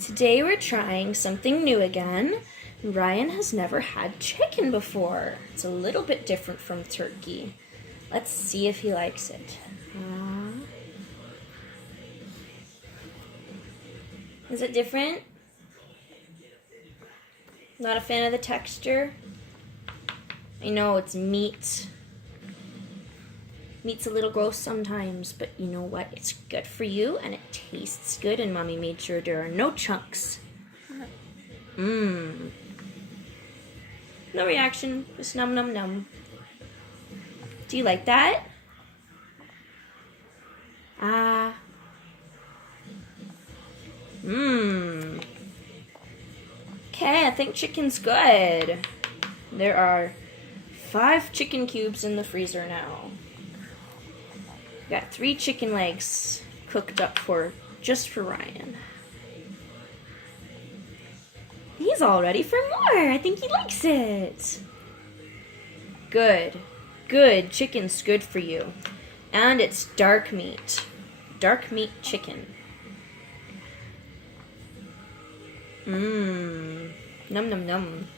Today we're trying something new again. Ryan has never had chicken before. It's a little bit different from turkey. Let's see if he likes it. Is it different? Not a fan of the texture? I know it's meat. Meat's a little gross sometimes, but you know what? It's good for you and it tastes good, and Mommy made sure there are no chunks. No reaction, just num num num. Do you like that? Okay, I think chicken's good. There are 5 chicken cubes in the freezer now. Got 3 chicken legs cooked up just for Ryan. He's all ready for more. I think he likes it. Good. Good. Chicken's good for you. And it's dark meat. Dark meat chicken. Num num num.